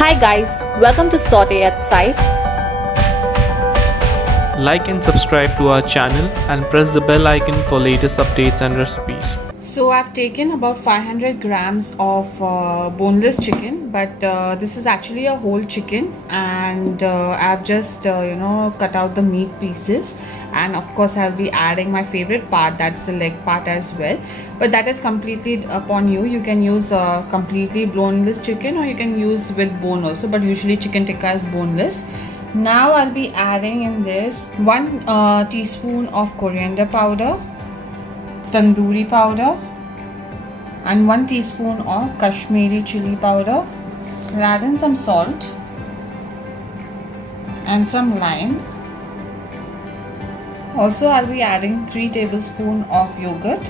Hi guys, welcome to Saute at Site. Like and subscribe to our channel and press the bell icon for latest updates and recipes. So I've taken about 500 grams of boneless chicken, but this is actually a whole chicken, and I've just cut out the meat pieces, and of course I'll be adding my favorite part, that's the leg part as well, but that is completely upon you. You can use completely boneless chicken or you can use with bone also, but usually chicken tikka is boneless. Now I'll be adding in this 1 teaspoon of coriander powder, tandoori powder, and 1 teaspoon of Kashmiri chili powder. I'll add in some salt and some lime. Also I'll be adding 3 tablespoons of yogurt.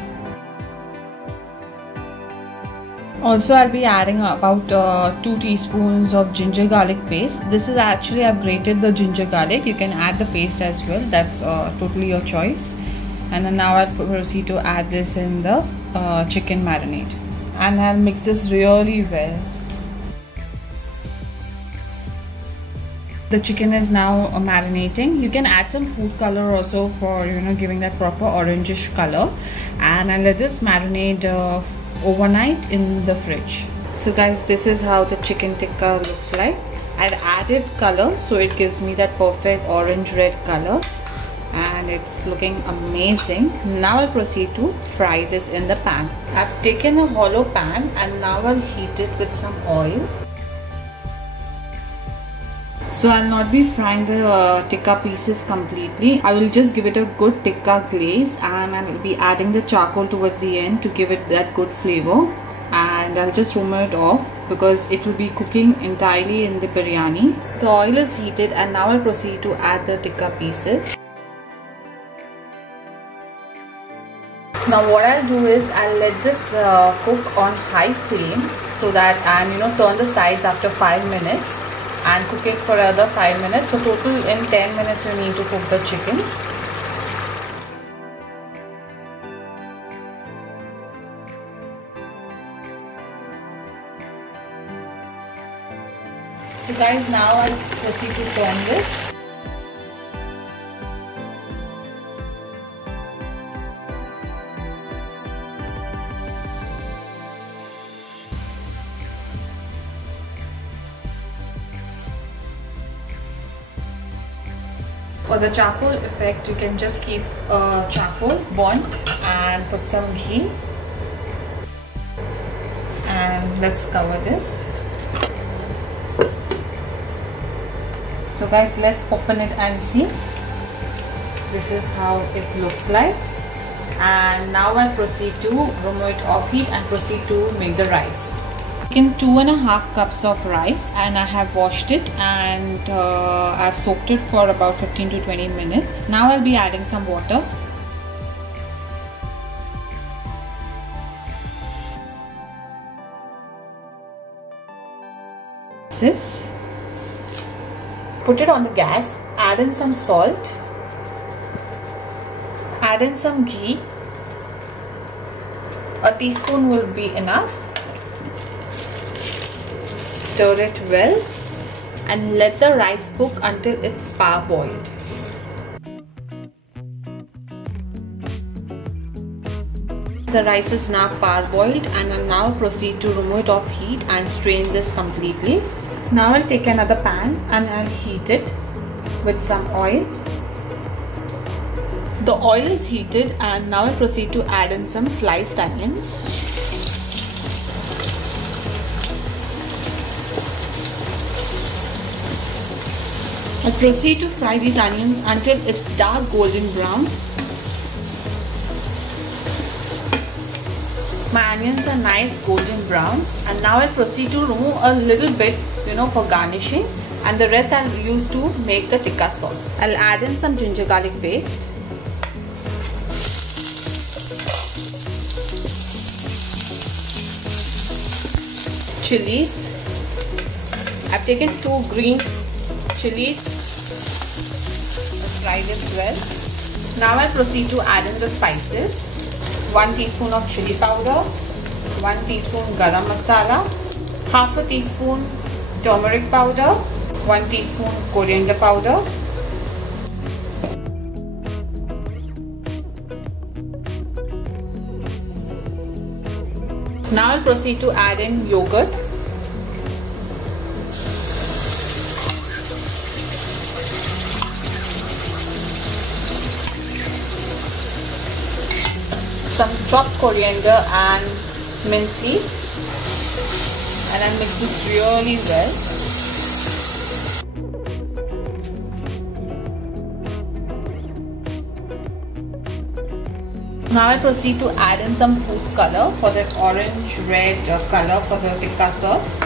Also I'll be adding about 2 teaspoons of ginger garlic paste. This is actually, I've grated the ginger garlic. You can add the paste as well, that's totally your choice. And then now I'll proceed to add this in the chicken marinade, and I'll mix this really well. The chicken is now marinating. You can add some food color also for giving that proper orangish color, and I'll let this marinate overnight in the fridge. So guys, this is how the chicken tikka looks like. I've added color so it gives me that perfect orange red color, and it's looking amazing. Now I'll proceed to fry this in the pan. I've taken a hollow pan and now I'll heat it with some oil. So I'll not be frying the tikka pieces completely. I will just give it a good tikka glaze, and I will be adding the charcoal towards the end to give it that good flavor. And I'll just remove it off because it will be cooking entirely in the biryani. The oil is heated, and now I'll proceed to add the tikka pieces. Now what I'll do is I'll let this cook on high flame, so that, and turn the sides after 5 minutes and cook it for another 5 minutes. So total in 10 minutes you need to cook the chicken. So guys, now I'll proceed to turn this. For the charcoal effect, you can just keep charcoal burnt and put some ghee, and let's cover this. So guys, let's open it and see. This is how it looks like, and now I'll proceed to remove it off heat and proceed to make the rice. Taken 2.5 cups of rice, and I have washed it, and I've soaked it for about 15 to 20 minutes. Now I'll be adding some water. Put it on the gas, add in some salt, add in some ghee. A teaspoon will be enough. Stir it well and let the rice cook until it's parboiled. The rice is now parboiled, and I'll now proceed to remove it off heat and strain this completely. Now I'll take another pan and I'll heat it with some oil. The oil is heated, and now I'll proceed to add in some sliced onions. I'll proceed to fry these onions until it's dark golden brown. My onions are nice golden brown, and now I'll proceed to remove a little bit for garnishing, and the rest I'll use to make the tikka sauce. I'll add in some ginger garlic paste, chilies. I've taken 2 green chilies. Let's fry this well. Now I'll proceed to add in the spices. 1 teaspoon of chili powder, 1 teaspoon garam masala, half a teaspoon turmeric powder, 1 teaspoon coriander powder, now I'll proceed to add in yogurt, some chopped coriander and mint leaves, and I'll mix this really well. Now I proceed to add in some food color for that orange-red color for the tikka sauce.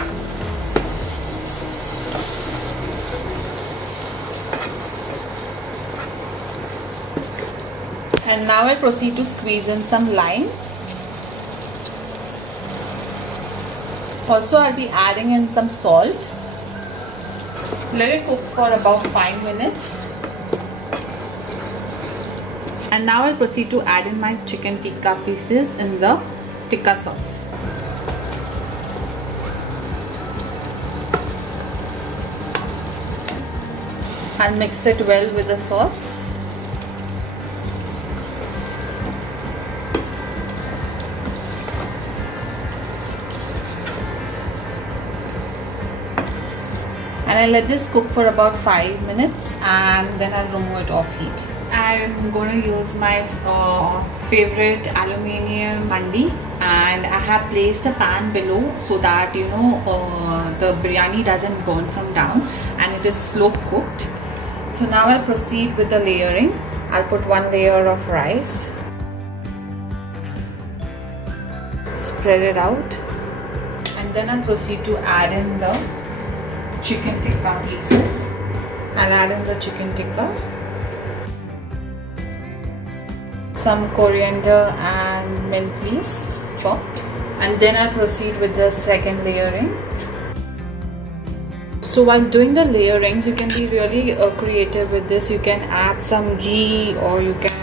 And now I proceed to squeeze in some lime. Also I'll be adding in some salt. Let it cook for about 5 minutes. And now I'll proceed to add in my chicken tikka pieces in the tikka sauce. And mix it well with the sauce. And I let this cook for about 5 minutes and then I'll remove it off heat. I'm going to use my favorite aluminium handi, and I have placed a pan below so that the biryani doesn't burn from down and it is slow cooked. So now I'll proceed with the layering. I'll put 1 layer of rice, spread it out, and then I'll proceed to add in the chicken tikka pieces. I'll add in the chicken tikka, some coriander and mint leaves chopped, and then I'll proceed with the second layering. So while doing the layerings, you can be really creative with this. You can add some ghee, or you can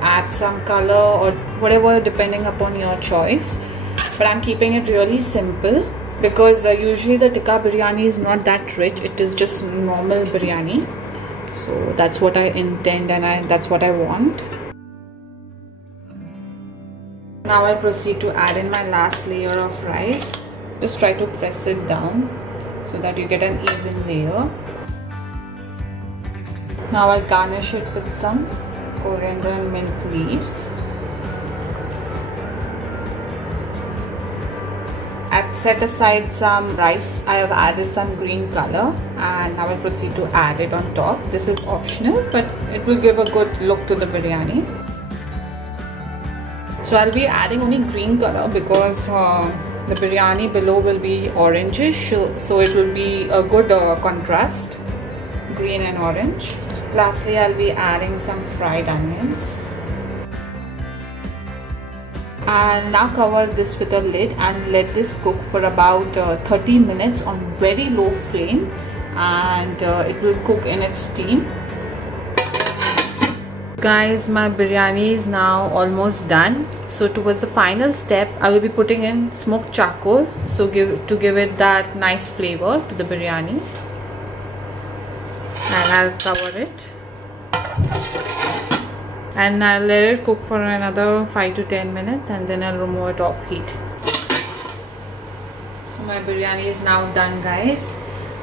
add some color or whatever depending upon your choice, but I'm keeping it really simple because usually the tikka biryani is not that rich. It is just normal biryani, so that's what I intend and that's what I want. Now I proceed to add in my last layer of rice. Just try to press it down so that you get an even layer. Now I'll garnish it with some coriander and mint leaves. I've set aside some rice. I have added some green color and now I'll proceed to add it on top. This is optional, but it will give a good look to the biryani. So I'll be adding only green color because the biryani below will be orangish, so it will be a good contrast, green and orange. Lastly, I'll be adding some fried onions. And now cover this with a lid and let this cook for about 30 minutes on very low flame, and it will cook in its steam. Guys, my biryani is now almost done. So towards the final step, I will be putting in smoked charcoal, so to give it that nice flavor to the biryani. And I'll cover it and I'll let it cook for another 5 to 10 minutes and then I'll remove it off heat. So my biryani is now done, guys,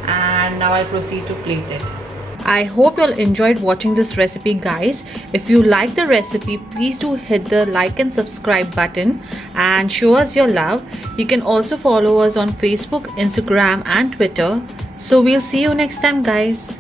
and now I'll proceed to plate it. I hope you all enjoyed watching this recipe, guys. If you like the recipe, please do hit the like and subscribe button and show us your love. You can also follow us on Facebook, Instagram and Twitter. So we'll see you next time, guys.